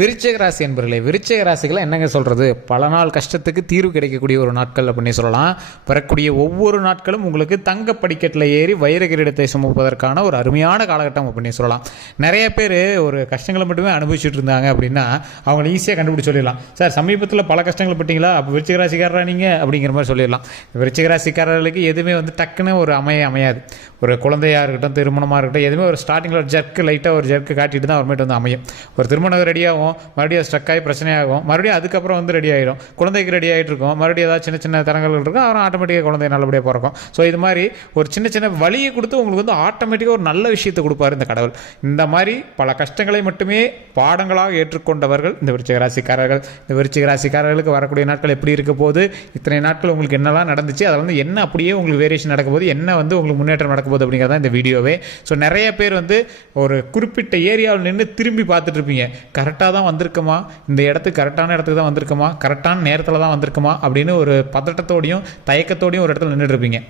விருச்சிக ராசி என்பர்களே விருச்சிக ராசிகளை என்னங்க சொல்கிறது பல நாள் கஷ்டத்துக்கு தீர்வு கிடைக்கக்கூடிய ஒரு நாட்கள் அப்படின்னு சொல்லலாம். வரக்கூடிய ஒவ்வொரு நாட்களும் உங்களுக்கு தங்க படிக்கட்டில் ஏறி வைர கிரீடத்தை சுமப்பதற்கான ஒரு அருமையான காலகட்டம் அப்படின்னு சொல்லலாம். நிறைய பேர் ஒரு கஷ்டங்களை மட்டுமே அனுபவிச்சுட்டு இருந்தாங்க அப்படின்னா அவங்கள ஈஸியாக கண்டுபிடிச்சி சொல்லிடலாம். சார் சமீபத்தில் பல கஷ்டங்கள் பட்டிங்களா? அப்போ விருச்சிக ராசிக்காரரா நீங்கள் அப்படிங்கிற மாதிரி சொல்லிடலாம். விருச்சிக ராசிக்காரர்களுக்கு எதுவுமே வந்து டக்குன்னு ஒரு அமைய அமையாது. ஒரு குழந்தையாக இருக்கட்டும் திருமணமாக இருக்கட்டும் எதுவுமே ஒரு ஸ்டார்டிங்கில் ஒரு ஜர்க்கு லைட்டாக ஒரு ஜர்க்கு காட்டிட்டு தான் அப்புறமேட்டு வந்து அமையும். ஒரு திருமணம் ஆகும் மறுபடியும் ஸ்ட்ரக் ஆகி பிரச்சனையாகும் மறுபடியும் அதுக்கப்புறம் வந்து ரெடி ஆகிடும் குழந்தைக்கு ரெடி ஆகிட்டு இருக்கும். மறுபடியும் ஏதாவது சின்ன சின்ன தரங்கள் இருக்கும். அப்புறம் ஆட்டோமேட்டிக்காக குழந்தை நல்லபடியாக பிறக்கும். ஸோ இது மாதிரி ஒரு சின்ன சின்ன வழியை கொடுத்து உங்களுக்கு வந்து ஆட்டோமேட்டிக்காக ஒரு நல்ல விஷயத்தை கொடுப்பாரு இந்த கடவுள். இந்த மாதிரி பல கஷ்டங்களை மட்டுமே பாடங்களாக ஏற்றுக்கொண்டவர்கள் இந்த விருச்சிக ராசிக்காரர்கள் இந்த விருச்சிக ராசிக்காரர்களுக்கு வரக்கூடிய நாட்கள் எப்படி இருக்க போது இத்தனை நாட்கள் உங்களுக்கு என்னெல்லாம் நடந்துச்சு? அதில் வந்து என்ன அப்படியே உங்களுக்கு வேரியேஷன் நடக்க போது என்ன வந்து உங்களுக்கு முன்னேற்றம் நடக்க போகுது அப்படிங்கிறதா இந்த வீடியோவே ஸோ நிறைய பேர் வந்து ஒரு குறிப்பிட்ட ஏரியாவில் நின்று திரும்பி பார்த்துட்டு இருப்பீங்க. கரெக்டாக தான் வந்திருக்குமா? இந்த இடத்துக்கு கரெக்டான இடத்துக்கு தான் வந்திருக்குமா? கரெக்டான நேரத்தில் தான் வந்திருக்குமா? அப்படின்னு ஒரு பதட்டத்தோடையும் தயக்கத்தோடையும் ஒரு இடத்துல நின்றுட்டு இருப்பீங்க.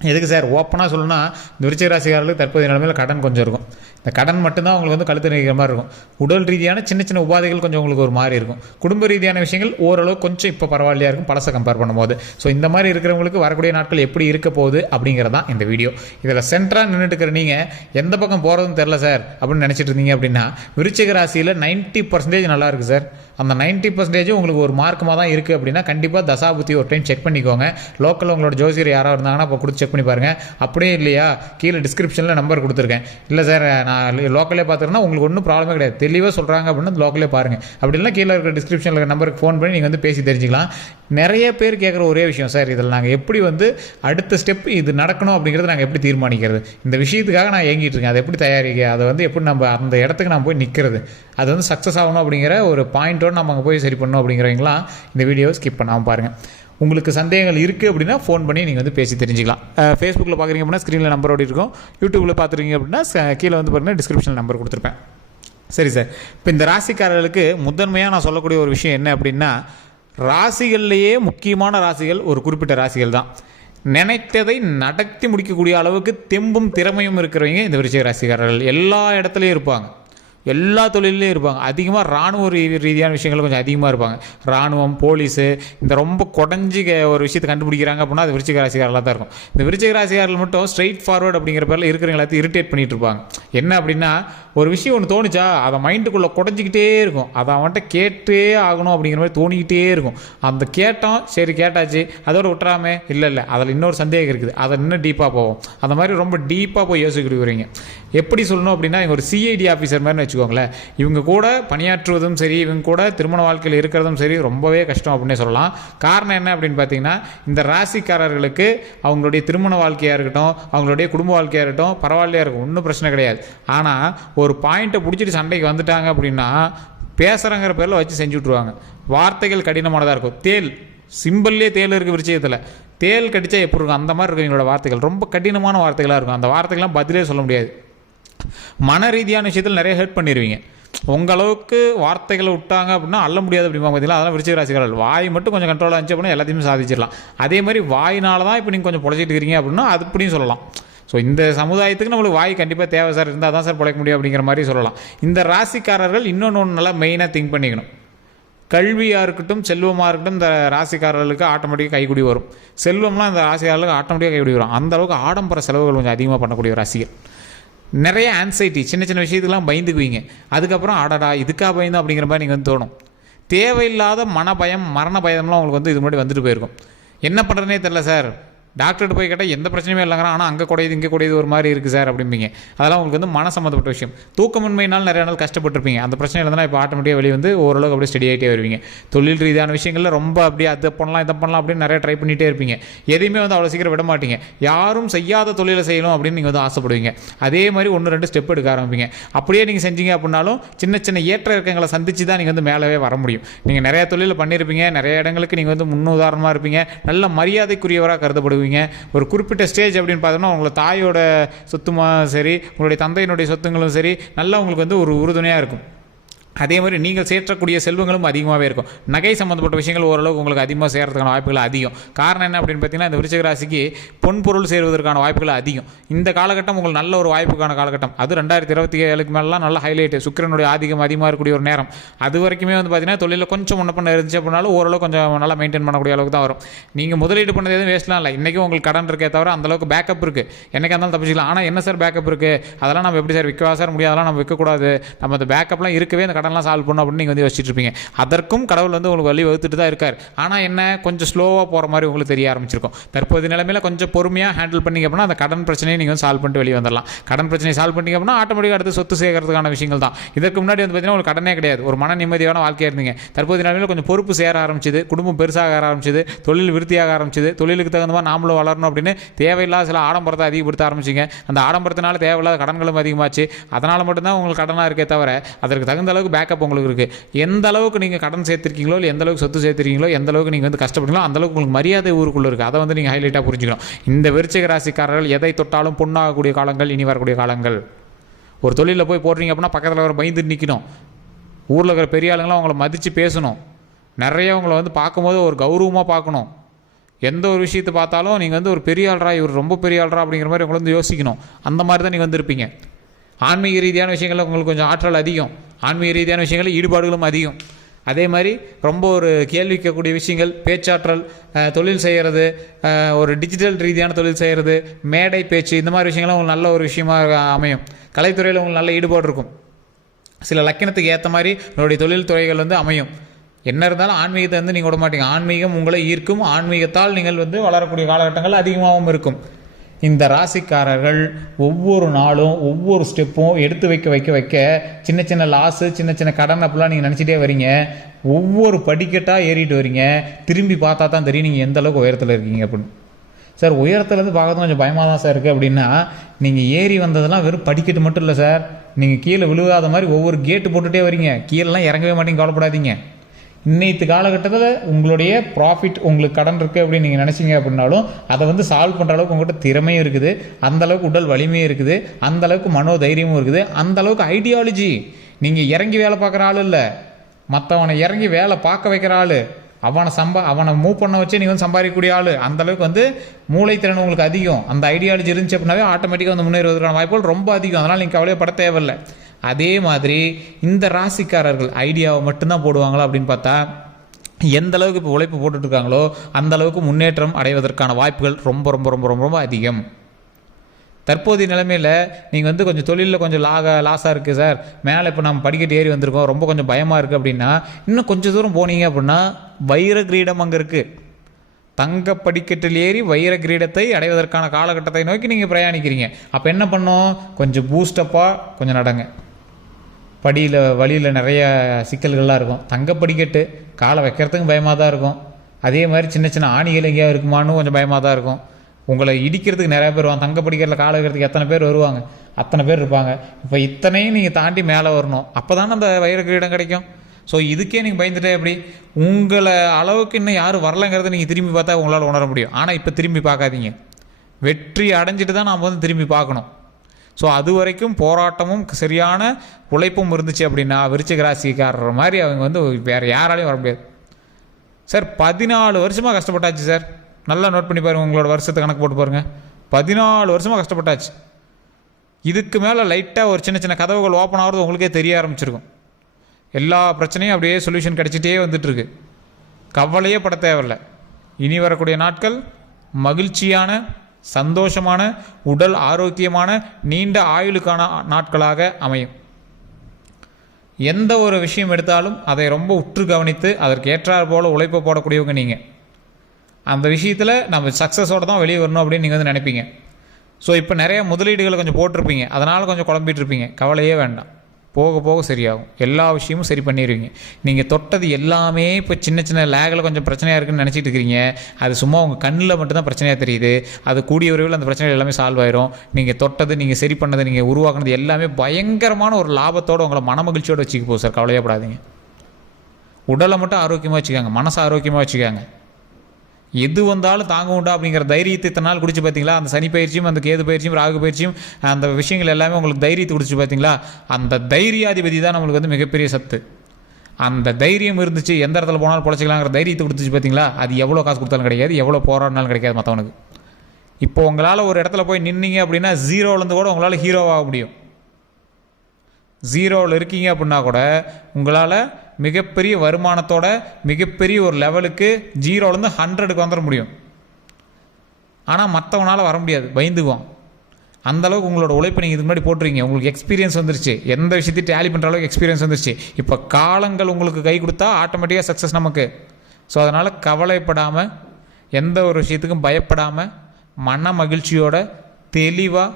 எதுக்கு சார்? ஓப்பனாக சொல்லணும்னா இந்த விருச்சிக ராசிக்காரர்களுக்கு தற்போதைய நிலைமையில் கடன் கொஞ்சம் இருக்கும். இந்த கடன் மட்டும்தான் உங்களுக்கு வந்து கழுத்து நிற்கிற மாதிரி இருக்கும். உடல் ரீதியான சின்ன சின்ன உபாதைகள் கொஞ்சம் உங்களுக்கு ஒரு மாதிரி இருக்கும். குடும்ப ரீதியான விஷயங்கள் ஓரளவு கொஞ்சம் இப்போ பரவாயில்லையா இருக்கும். பழசை கம்பேர் பண்ணும்போது. ஸோ இந்த மாதிரி இருக்கிறவங்களுக்கு வரக்கூடிய நாட்கள் எப்படி இருக்க போகுது அப்படிங்கிறதான் இந்த வீடியோ இதில் சென்டராக நின்றுட்டு இருக்கிற நீங்கள் எந்த பக்கம் போகிறதுன்னு தெரில சார் அப்படின்னு நினச்சிட்டு இருந்தீங்க அப்படின்னா விருச்சிக ராசியில் நைன்ட்டி பர்சன்டேஜ் நல்லா இருக்குது சார். அந்த நைன்ட்டி பர்சன்டேஜ் உங்களுக்கு ஒரு மார்க்கமாக தான் இருக்குது அப்படின்னா கண்டிப்பாக தசாபுத்தி ஒரு டைம் செக் பண்ணிக்கோங்க. லோக்கல் உங்களோட ஜோசியர் யாராவது இருந்தாங்கன்னா அப்போ கொடுத்து செக் பண்ணி பாருங்கள் அப்படியே இல்லையா? கீழே டிஸ்கிரிப்ஷனில் நம்பர் கொடுத்துருக்கேன். இல்லை சார் நான் லோக்கலே பார்த்துருன்னா உங்களுக்கு ஒன்றும் ப்ராப்ளமே கிடையாது. தெளிவாக சொல்கிறாங்க அப்படின்னா லோக்கலே பாருங்கள் அப்படி இல்லைனா கீழே இருக்கிற டிஸ்கிரிப்ஷனில் இருக்கிற நம்பருக்கு ஃபோன் பண்ணி நீங்கள் வந்து பேசி தெரிஞ்சுக்கலாம். நிறைய பேர் கேட்குற ஒரே விஷயம் சார் இதில் நாங்கள் எப்படி வந்து அடுத்த ஸ்டெப் இது நடக்கணும் அப்படிங்கிறத நாங்கள் எப்படி தீர்மானிக்கிறது? இந்த விஷயத்துக்காக நான் ஏங்கிட்டு இருக்கேன். அதை எப்படி தயாரிக்க அதை வந்து எப்படி நம்ம அந்த இடத்துக்கு நான் போய் நிற்கிறது அது வந்து சக்ஸஸ் ஆகணும் அப்படிங்கிற ஒரு பாயிண்ட்டோடு நம்ம அங்கே போய் சரி பண்ணணும் அப்படிங்கிறவங்களாம் இந்த வீடியோவை ஸ்கிப் பண்ணாமல் பாருங்கள் உங்களுக்கு சந்தேகங்கள் இருக்குது அப்படின்னா ஃபோன் பண்ணி நீங்கள் வந்து பேசி தெரிஞ்சுக்கலாம். ஃபேஸ்புக்கில் பார்க்குறீங்க அப்படின்னா ஸ்க்ரீனில் நம்பரோடு இருக்கும். யூடியூப்பில் பார்த்துருக்கீங்க அப்படின்னா கீழே வந்து பார்த்தீங்கன்னா டிஸ்கிரிப்ஷனில் நம்பர் கொடுத்துருப்பேன். சரி சார். இப்போ இந்த ராசிக்காரர்களுக்கு முதன்மையாக நான் சொல்லக்கூடிய ஒரு விஷயம் என்ன அப்படின்னா ராசிகள்லேயே முக்கியமான ராசிகள் ஒரு குறிப்பிட்ட ராசிகள் தான். நினைத்ததை நடத்தி முடிக்கக்கூடிய அளவுக்கு தெம்பும் திறமையும் இருக்கிறவங்க இந்த விருச்சிக ராசிக்காரர்கள். எல்லா இடத்துலையும் இருப்பாங்க. எல்லா தொழிலையும் இருப்பாங்க. அதிகமாக இராணுவ ரீ- ரீதியான விஷயங்கள் கொஞ்சம் அதிகமாக இருப்பாங்க. இராணுவம் போலீஸு இந்த ரொம்ப குடஞ்சி ஒரு விஷயத்தை கண்டுபிடிக்கிறாங்க அப்படின்னா அது விருச்சிக ராசிக்காரர்களாக தான் இருக்கும். இந்த விருச்சிக ராசிக்காரர்கள் மட்டும் ஸ்ட்ரெயிட் ஃபார்வர்ட் அப்படிங்கிற பேரில் இருக்கிறவங்க எல்லாத்தையும் இரிட்டேட் பண்ணிட்டு இருப்பாங்க. என்ன அப்படின்னா ஒரு விஷயம் ஒன்று தோணுச்சா அதை மைண்டுக்குள்ளே குடஞ்சிக்கிட்டே இருக்கும். அதை அவன்கிட்ட கேட்டே ஆகணும் அப்படிங்கிற மாதிரி தோணிக்கிட்டே இருக்கும். அந்த கேட்டோம் சரி கேட்டாச்சு அதோட விட்டுறாமே. இல்லை இல்லை அதில் இன்னொரு சந்தேகம் இருக்குது. அதை இன்னும் டீப்பாக போவோம். அந்த மாதிரி ரொம்ப டீப்பாக போய் யோசிக்கிறீங்க எப்படி சொல்லணும் அப்படின்னா இவங்க ஒரு சிஐடி ஆஃபீஸர் மாதிரி வச்சுக்கோங்களேன். இவங்க கூட பணியாற்றுவதும் சரி இவங்க கூட திருமண வாழ்க்கையில் இருக்கிறதும் சரி ரொம்பவே கஷ்டம் அப்படின்னே சொல்லலாம். காரணம் என்ன அப்படின்னு பார்த்தீங்கன்னா இந்த ராசிக்காரர்களுக்கு அவங்களுடைய திருமண வாழ்க்கையாக இருக்கட்டும் அவங்களுடைய குடும்ப வாழ்க்கையாக இருக்கட்டும் பரவாயில்லையா இருக்கும் ஒன்றும் பிரச்சனை கிடையாது. ஆனால் ஒரு பாயிண்ட்டை பிடிச்சிட்டு சண்டைக்கு வந்துட்டாங்க அப்படின்னா பேசுகிறங்கிற பேரில் வச்சு செஞ்சு விட்ருவாங்க வார்த்தைகள் கடினமானதாக இருக்கும். தேல் சிம்பிள்லேயே தேல் இருக்குது விஷயத்தில் தேல் கடித்தா எப்படி இருக்கும்? அந்த மாதிரி இருக்கும் எங்களோட வார்த்தைகள். ரொம்ப கடினமான வார்த்தைகளாக இருக்கும். அந்த வார்த்தைகள்லாம் பதிலே சொல்ல முடியாது. மன ரீதியான விஷயத்தில் நிறைய ஹெல்ப் பண்ணிடுவீங்க உங்களவுக்கு வார்த்தைகளை விட்டாங்க அப்படின்னா அள்ள முடியாது அப்படின்னு பார்த்தீங்களா அதெல்லாம் விருச்சிக ராசிக்காரர்கள். வாய் மட்டும் கொஞ்சம் கண்ட்ரோலாக இருந்துச்சு அப்படின்னா எல்லாத்தையுமே சாதிச்சிடலாம். அதே மாதிரி வாயினால தான் இப்போ நீங்கள் கொஞ்சம் பொழைச்சிட்டு இருக்கிறீங்க அப்படின்னா அது இப்படியும் சொல்லலாம். ஸோ இந்த சமுதாயத்துக்கு நம்மளுக்கு வாய் கண்டிப்பாக தேவை சார் இருந்தால் தான் சார் பிழைக்க முடியும் அப்படிங்கிற மாதிரி சொல்லலாம். இந்த ராசிக்காரர்கள் இன்னொன்று ஒன்று நல்லா மெயினாக திங்க் பண்ணிக்கணும். கல்வியாக இருக்கட்டும் செல்வமாக இருக்கட்டும் இந்த ராசிக்காரர்களுக்கு ஆட்டோமேட்டிக்காக கைக்குடி வரும். செல்வம்லாம் இந்த ராசிக்காரர்களுக்கு ஆட்டோமேட்டிக்காக கைக்குடி வரும். அந்த அளவுக்கு ஆடம்பர செலவுகள் கொஞ்சம் அதிகமாக பண்ணக்கூடிய ராசிகள். நிறைய ஆன்சைட்டி சின்ன சின்ன விஷயத்துக்கெலாம் பயந்துக்குவீங்க. அதுக்கப்புறம் அடடா இதுக்கா பயந்தோம் அப்படிங்கிற மாதிரி நீங்கள் வந்து தோணும். தேவையில்லாத மன பயம் மரண பயம்லாம் உங்களுக்கு வந்து இது முன்னாடி வந்துட்டு போயிருக்கும். என்ன பண்ணுறதுனே தெரில சார். டாக்டர்கிட்ட போய் கேட்டால் எந்த பிரச்சனையுமே இல்லைங்கிறான் ஆனால் அங்கே குடையுது இங்கே குடையுது ஒரு மாதிரி இருக்குது சார் அப்படிம்பீங்க. அதெல்லாம் உங்களுக்கு வந்து மன சம்மந்தப்பட்ட விஷயம். தூக்கமின்மையினால் நிறைய நாள் கஷ்டப்பட்டிருப்பீங்க. அந்த பிரச்சனை இல்லைனா இப்போ ஆட்டோமேட்டிக்காக வெளியே வந்து ஓரளவுக்கு அப்படியே ஸ்டடி ஆகிட்டே வருவீங்க. தொழில் ரீதியான விஷயங்களில் ரொம்ப அப்படியே அதை பண்ணலாம் இதை பண்ணலாம் அப்படின்னு நிறைய ட்ரை பண்ணிகிட்டே இருப்பீங்க. எதையுமே வந்து அவ்வளோ சீக்கிரம் விட மாட்டீங்க. யாரும் செய்யாத தொழிலை செய்யணும் அப்படின்னு நீங்கள் வந்து ஆசைப்படுவீங்க. அதே மாதிரி ஒன்று ரெண்டு ஸ்டெப் எடுக்க ஆரம்பிப்பீங்க. அப்படியே நீங்கள் செஞ்சீங்க அப்படின்னாலும் சின்ன சின்ன ஏற்ற இறக்கங்களை சந்திச்சு தான் நீங்கள் வந்து மேலவே வர முடியும். நீங்கள் நிறைய தொழிலை பண்ணியிருப்பீங்க. நிறைய இடங்களுக்கு நீங்கள் வந்து முன்னுதாரணமாக இருப்பீங்க. நல்ல மரியாதைக்குரியவராக கருதப்படுவீங்க. ஒரு குறிப்பிட்ட ஸ்டேஜ் அப்படின்னு பார்த்தோம்னா உங்களை தாயோட சொத்துமா சரி உங்களுடைய தந்தையினுடைய சொத்துங்களும் சரி நல்லா உங்களுக்கு வந்து ஒரு உறுதுணையாக இருக்கும். அதே மாதிரி நீங்கள் சேர்க்கக்கூடிய செல்வங்களும் அதிகமாகவே இருக்கும். நகை சம்மந்தப்பட்ட விஷயங்கள் ஓரளவுக்கு உங்களுக்கு அதிகமாக சேர்றதுக்கான வாய்ப்புகள் அதிகம். காரணம் என்ன அப்படின்னு பார்த்தீங்கன்னா இந்த விருச்சிக ராசிக்கு சேருவதற்கான வாய்ப்புகள் அதிகம். இந்த காலகட்டம் உங்களுக்கு நல்ல ஒரு வாய்ப்புக்கான காலகட்டம். அது ரெண்டாயிரத்தி இருபத்தி ஏழுக்கு மேலாம் நல்ல ஹைலைட்டு சுக்கிரனுடைய ஆதிக்கம் அதிகமாக இருக்கக்கூடிய ஒரு நேரம். அது வரைக்குமே வந்து பார்த்தீங்கன்னா தொழிலில் கொஞ்சம் முன்ன பண்ண இருந்துச்சு அப்படின்னாலும் ஓரளவு கொஞ்சம் நல்லா மெயின்டைன் பண்ணக்கூடிய அளவுக்கு தான் வரும். நீங்கள் முதலீடு பண்ணது எதுவும் வேஸ்ட்லாம் இல்லை. இன்றைக்கும் உங்களுக்கு கடன் இருக்கே தவிர அந்தளவுக்கு பேக்கப் இருக்குது என்னைக்கா இருந்தாலும் தப்பிச்சிக்கலாம். ஆனால் என்ன சார் பேக்கப் இருக்குது அதெல்லாம் நம்ம எப்படி சார் விற்கவா சார் முடியாது அதெல்லாம் நம்ம விற்கக்கூடாது நம்ம அந்த பேக்கப்லாம் இருக்கவே அந்த கடன் கடன்லாம் சால்வ் பண்ணணும் அப்படின்னு நீங்கள் வந்து யோசிச்சுட்டு இருப்பீங்க. அதற்கும் கடவுள் வந்து உங்களுக்கு வழி வகுத்துட்டு தான் இருக்கார். ஆனால் என்ன? கொஞ்சம் ஸ்லோவாக போகிற மாதிரி உங்களுக்கு தெரிய ஆரம்பிச்சிருக்கும். தற்போதைய நிலைமையில் கொஞ்சம் பொறுமையாக ஹேண்டில் பண்ணிங்க அப்படின்னா அந்த கடன் பிரச்சனையை நீங்கள் வந்து சால்வ் பண்ணிட்டு வெளியே வந்துடலாம் கடன் பிரச்சனையை சால்வ் பண்ணிங்க அப்படின்னா ஆட்டோமேட்டிக்காக அடுத்து சொத்து சேர்க்கறதுக்கான விஷயங்கள் தான். இதற்கு முன்னாடி வந்து பார்த்தீங்கன்னா உங்களுக்கு கடனே கிடையாது. ஒரு மன நிம்மதியான வாழ்க்கையாக இருந்தீங்க. தற்போதைய நிலைமையில் கொஞ்சம் பொறுப்பு சேர ஆரம்பிச்சது. குடும்பம் பெருசாக ஆரம்பிச்சது. தொழில் விருத்தியாக ஆரம்பிச்சது. தொழிலுக்கு தகுந்த மாதிரி நாமளும் வளரணும் அப்படின்னு தேவையில்லாத சில ஆடம்பரத்தை அதிகப்படுத்த ஆரம்பிச்சிங்க. அந்த ஆடம்பரத்தினால தேவையில்லாத கடன்களும் அதிகமாச்சு. அதனால் மட்டும்தான் உங்களுக்கு கடனாக இருக்கே தவிர அதற்கு தகுந்த அளவுக்கு பேக்கப் உங்களுக்கு இருக்குது எந்த அளவுக்கு நீங்கள் கடன் சேர்த்துருக்கீங்களோ இல்லை எந்த அளவுக்கு சொத்து சேர்த்துருக்கீங்களோ எந்த அளவுக்கு நீங்கள் வந்து கஷ்டப்படுறீங்களோ அந்த அளவுக்கு உங்களுக்கு மரியாதை ஊருக்குள்ளே இருக்குது அதை வந்து நீங்கள் ஹைலைட்டாக புரிஞ்சுக்கணும். இந்த விருச்சிக ராசிக்காரர்கள் எதை தொட்டாலும் பொண்ணாகக்கூடிய காலங்கள் இனி வரக்கூடிய காலங்கள். ஒரு தொழிலில் போய் போடுறீங்க அப்படின்னா பக்கத்தில் ஒரு பயந்து நிற்கணும் ஊரில் இருக்கிற பெரிய ஆளுங்களாம் அவங்கள மதித்து பேசணும். நிறைய அவங்கள வந்து பார்க்கும்போது ஒரு கௌரவமாக பார்க்கணும். எந்த ஒரு விஷயத்தை பார்த்தாலும் நீங்கள் வந்து ஒரு பெரிய ஆள்ரா இவர் ரொம்ப பெரிய ஆள்ரா அப்படிங்கிற மாதிரி உங்களை வந்து யோசிக்கணும். அந்த மாதிரி தான் நீங்கள் வந்திருப்பீங்க ஆன்மீக ரீதியான விஷயங்களில் உங்களுக்கு கொஞ்சம் ஆற்றல் அதிகம். ஆன்மீக ரீதியான விஷயங்களில் ஈடுபாடுகளும் அதிகம். அதே மாதிரி ரொம்ப ஒரு கேள்விக்கக்கூடிய விஷயங்கள் பேச்சாற்றல் தொழில் செய்கிறது ஒரு டிஜிட்டல் ரீதியான தொழில் செய்கிறது மேடை பேச்சு இந்த மாதிரி விஷயங்கள்லாம் உங்களுக்கு நல்ல ஒரு விஷயமாக அமையும். கலைத்துறையில் உங்களுக்கு நல்ல ஈடுபாடு இருக்கும். சில லக்கணத்துக்கு ஏற்ற மாதிரி உங்களுடைய தொழில் துறைகள் வந்து அமையும். என்ன இருந்தாலும் ஆன்மீகத்தை வந்து நீங்கள் விட மாட்டீங்க. ஆன்மீகம் உங்களை ஈர்க்கும். ஆன்மீகத்தால் நீங்கள் வந்து வளரக்கூடிய காலகட்டங்கள் அதிகமாகவும் இருக்கும். இந்த ராசிக்காரர்கள் ஒவ்வொரு நாளும் ஒவ்வொரு ஸ்டெப்பும் எடுத்து வைக்க வைக்க வைக்க சின்ன சின்ன லாஸு சின்ன சின்ன கடன் அப்படிலாம் நீங்கள் நினச்சிட்டே வரீங்க. ஒவ்வொரு படிக்கட்டாக ஏறிட்டு வரீங்க. திரும்பி பார்த்தா தான் தெரியும் நீங்கள் எந்த அளவுக்கு உயரத்தில் இருக்கீங்க அப்படின்னு. சார் உயரத்துலேருந்து பார்க்கறது கொஞ்சம் பயமாக தான் சார் இருக்குது அப்படின்னா நீங்கள் ஏறி வந்ததெல்லாம் வெறும் படிக்கட்டு மட்டும் இல்லை சார். நீங்கள் கீழே விழுகாத மாதிரி ஒவ்வொரு கேட்டு போட்டுகிட்டே வரீங்க. கீழெலாம் இறங்கவே மாட்டீங்க கவலைப்படாதீங்க. இன்னைத்து காலகட்டத்தில் உங்களுடைய ப்ராஃபிட் உங்களுக்கு கடன் இருக்குது அப்படின்னு நீங்கள் நினச்சிங்க அப்படின்னாலும் அதை வந்து சால்வ் பண்ணுற அளவுக்கு உங்கள்கிட்ட திறமையும் இருக்குது. அந்த அளவுக்கு உடல் வலிமையும் இருக்குது. அந்த அளவுக்கு மனோ தைரியமும் இருக்குது. அந்த அளவுக்கு ஐடியாலஜி நீங்கள் இறங்கி வேலை பார்க்குற ஆள் இல்லை. மற்றவனை இறங்கி வேலை பார்க்க வைக்கிற ஆள். அவனை சம்பா அவனை மூவ் பண்ண வச்சு நீ வந்து சம்பாதிக்கக்கூடிய ஆள். அந்தளவுக்கு வந்து மூளைத்திறன் உங்களுக்கு அதிகம். அந்த ஐடியாலஜி இருந்துச்சு அப்படின்னாவே ஆட்டோமேட்டிக்காக வந்து முன்னேறுவதற்கான வாய்ப்புகள் ரொம்ப அதிகம். அதனால் நீங்கள் கவலையப்பட தேவையில்லை. அதே மாதிரி இந்த ராசிக்காரர்கள் ஐடியாவை மட்டும்தான் போடுவாங்களா அப்படின்னு பார்த்தா எந்த அளவுக்கு இப்போ உழைப்பு போட்டுட்டு இருக்காங்களோ அந்த அளவுக்கு முன்னேற்றம் அடைவதற்கான வாய்ப்புகள் ரொம்ப ரொம்ப ரொம்ப ரொம்ப ரொம்ப அதிகம். தற்போதைய நிலைமையில் நீங்கள் வந்து கொஞ்சம் தொழிலில் கொஞ்சம் லாக லாஸாக இருக்குது சார். மேலே இப்போ நம்ம படிக்கட்டு ஏறி வந்திருக்கோம். ரொம்ப கொஞ்சம் பயமாக இருக்குது அப்படின்னா இன்னும் கொஞ்சம் தூரம் போனீங்க அப்படின்னா வைர கிரீடம் அங்கே இருக்குது தங்க படிக்கட்டில் ஏறி வைர கிரீடத்தை அடைவதற்கான காலகட்டத்தை நோக்கி நீங்கள் பிரயாணிக்கிறீங்க. அப்போ என்ன பண்ணோம்? கொஞ்சம் பூஸ்டப்பாக கொஞ்சம் நடங்க. படியில் வழியில் நிறைய சிக்கல்கள்லாம் இருக்கும். தங்க படிக்கட்டு காலை வைக்கிறதுக்கும் பயமாக தான் இருக்கும். அதே மாதிரி சின்ன சின்ன ஆணிகள் எங்கேயா இருக்குமான்னு கொஞ்சம் பயமாக தான் இருக்கும். உங்களை இடிக்கிறதுக்கு நிறைய பேர் வருவாங்க. தங்க படிக்கட்டில் காலை வைக்கிறதுக்கு எத்தனை பேர் வருவாங்க? அத்தனை பேர் இருப்பாங்க. இப்போ இத்தனையும் நீங்கள் தாண்டி மேலே வரணும். அப்போ தானே அந்த வைர கிரீடம் கிடைக்கும். ஸோ இதுக்கே நீங்கள் பயந்துட்டே எப்படி? உங்களை அளவுக்கு இன்னும் யாரும் வரலங்கிறத நீங்கள் திரும்பி பார்த்தா உங்களால் உணர முடியும். ஆனால் இப்போ திரும்பி பார்க்காதீங்க. வெற்றி அடைஞ்சிட்டு தான் நாம் வந்து திரும்பி பார்க்கணும். ஸோ அது வரைக்கும் போராட்டமும் சரியான உழைப்பும் இருந்துச்சு அப்படின்னா விருச்சிக ராசிக்காரர் மாதிரி அவங்க வந்து வேறு யாராலையும் வர முடியாது. சார் பதினாலு வருஷமாக கஷ்டப்பட்டாச்சு சார் நல்லா நோட் பண்ணி பாருங்கள் உங்களோட வருஷத்தை கணக்கு போட்டு பாருங்கள் பதினாலு வருஷமாக கஷ்டப்பட்டாச்சு. இதுக்கு மேலே லைட்டாக ஒரு சின்ன சின்ன கதவுகள் ஓப்பன் ஆகிறது உங்களுக்கே தெரிய ஆரம்பிச்சிருக்கும். எல்லா பிரச்சனையும் அப்படியே சொல்யூஷன் கிடச்சிட்டே வந்துட்டுருக்கு. கவலையே பட தேவையில்ல. இனி வரக்கூடிய நாட்கள் மகிழ்ச்சியான சந்தோஷமான உடல் ஆரோக்கியமான நீண்ட ஆயுளுக்கான நாட்களாக அமையும். எந்த ஒரு விஷயம் எடுத்தாலும் அதை ரொம்ப உற்று கவனித்து அதற்கு ஏற்றாற் போல உழைப்பு போடக்கூடியவங்க நீங்கள் அந்த விஷயத்தில் நம்ம சக்ஸஸோடு தான் வெளியே வரணும் அப்படின்னு நீங்கள் வந்து நினைப்பீங்க. ஸோ இப்போ நிறைய முதலீடுகளை கொஞ்சம் போட்டிருப்பீங்க. அதனால் கொஞ்சம் குழம்பிட்டு இருப்பீங்க. கவலையே வேண்டாம். போக போக சரியாகும். எல்லா விஷயமும் சரி பண்ணிடுவீங்க நீங்கள் தொட்டது எல்லாமே இப்போ சின்ன சின்ன லேகில் கொஞ்சம் பிரச்சனையாக இருக்குன்னு நினச்சிட்டு இருக்கிறீங்க அது சும்மா உங்கள் கண்ணில் மட்டும்தான் பிரச்சனையாக தெரியுது. அது கூடிய விரைவில் அந்த பிரச்சனை எல்லாமே சால்வ் ஆயிரும். நீங்கள் தொட்டது நீங்கள் சரி பண்ணது நீங்கள் உருவாக்குனது எல்லாமே பயங்கரமான ஒரு லாபத்தோடு உங்களை மனமகிழ்ச்சியோடு வச்சுக்க போகும் சார் கவலையப்படாதீங்க உடலை மட்டும் ஆரோக்கியமாக வச்சுக்காங்க. மனசை ஆரோக்கியமாக வச்சுக்காங்க. எது வந்தாலும் தாங்க உண்டா அப்படிங்கிற தைரியத்தை இத்தனை நாள் குடிச்சு பார்த்தீங்களா? அந்த சனி பயிற்சியும் அந்த கேது பயிற்சியும் ராகு பயிற்சியும் அந்த விஷயங்கள் எல்லாமே உங்களுக்கு தைரியத்தை குடிச்சு பார்த்தீங்களா? அந்த தைரியாதிபதி தான் நம்மளுக்கு வந்து மிகப்பெரிய சத்து. அந்த தைரியம் இருந்துச்சு எந்த இடத்துல போனாலும் பொழைச்சிக்கலாங்கிற தைரியத்தை கொடுத்துச்சு பார்த்தீங்களா? அது எவ்வளோ காசு கொடுத்தாலும் கிடைக்காது எவ்வளோ போராடினாலும் கிடைக்காது மற்றவனுக்கு இப்போ உங்களால் ஒரு இடத்துல போய் நின்னீங்க அப்படின்னா ஜீரோலேருந்து கூட உங்களால் ஹீரோவாக முடியும். ஜீரோவில் இருக்கீங்க அப்படின்னா கூட உங்களால் மிகப்பெரிய வருமானத்தோட மிகப்பெரிய ஒரு லெவலுக்கு ஜீரோலேருந்து ஹண்ட்ரடுக்கு வந்துட முடியும். ஆனால் மற்றவனால் வர முடியாது. பயந்துக்குவான். அந்தளவுக்கு உங்களோட உழைப்பு நீங்கள் இதுக்கு முன்னாடி போட்டுருங்க உங்களுக்கு எக்ஸ்பீரியன்ஸ் வந்துருச்சு. எந்த விஷயத்தையும் டேலி பண்ணுற அளவுக்கு எக்ஸ்பீரியன்ஸ் வந்துருச்சு. இப்போ காலங்கள் உங்களுக்கு கை கொடுத்தா ஆட்டோமேட்டிக்காக சக்ஸஸ் நமக்கு. ஸோ அதனால் கவலைப்படாமல் எந்த ஒரு விஷயத்துக்கும் பயப்படாமல் மன மகிழ்ச்சியோட தெளிவாக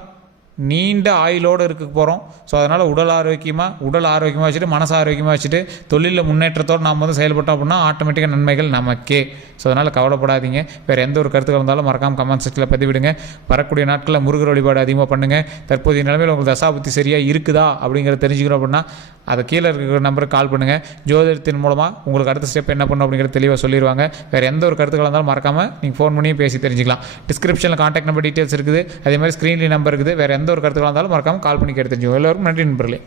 நீண்ட ஆயுளோடு இருக்க போகிறோம் ஸோ அதனால் உடல் ஆரோக்கியமாக உடல் ஆரோக்கியமாக வச்சுட்டு மனசு ஆரோக்கியமாக வச்சுட்டு தொழிலில் முன்னேற்றத்தோடு நாம் வந்து செயல்பட்டோம் அப்படின்னா ஆட்டோமேட்டிக்காக நன்மைகள் நமக்கே. ஸோ அதனால் கவலைப்படாதீங்க. வேறு எந்த ஒரு கருத்துக்கள் இருந்தாலும் மறக்காமல் கமெண்ட் செக்ஷனில் பதிவிடுங்க. வரக்கூடிய நாட்களில் முருகர் வழிபாடு அதிகமாக பண்ணுங்கள் தற்போதைய நிலைமையில் உங்களுக்கு தசாபுத்தி சரியாக இருக்குதா அப்படிங்கிறத தெரிஞ்சுக்கிறோம் அப்படின்னா அதை கீழே இருக்கிற நம்பருக்கு கால் பண்ணுங்கள் ஜோதிடத்தின் மூலமாக உங்களுக்கு அடுத்த ஸ்டெப் என்ன பண்ணணும் அப்படிங்கிறத தெளிவாக சொல்லிடுவாங்க வேறு எந்த ஒரு கருத்துக்கள் இருந்தாலும் மறக்காமல் நீங்கள் ஃபோன் பண்ணி பேசி தெரிஞ்சுக்கலாம். டிஸ்கிரிப்ஷனில் காண்டாக்ட் நம்பர் டீட்டெயில்ஸ் இருக்குது. அதே மாதிரி ஸ்க்ரீன்லேயே நம்பர் இருக்குது. வேறு எந்த ஒரு கருத்துக்களாக இருந்தாலும் மறக்காமல் கால் பண்ணி கேட்டு தெரிஞ்சுக்கோங்க. எல்லோருக்கும் நன்றி நண்பர்களே.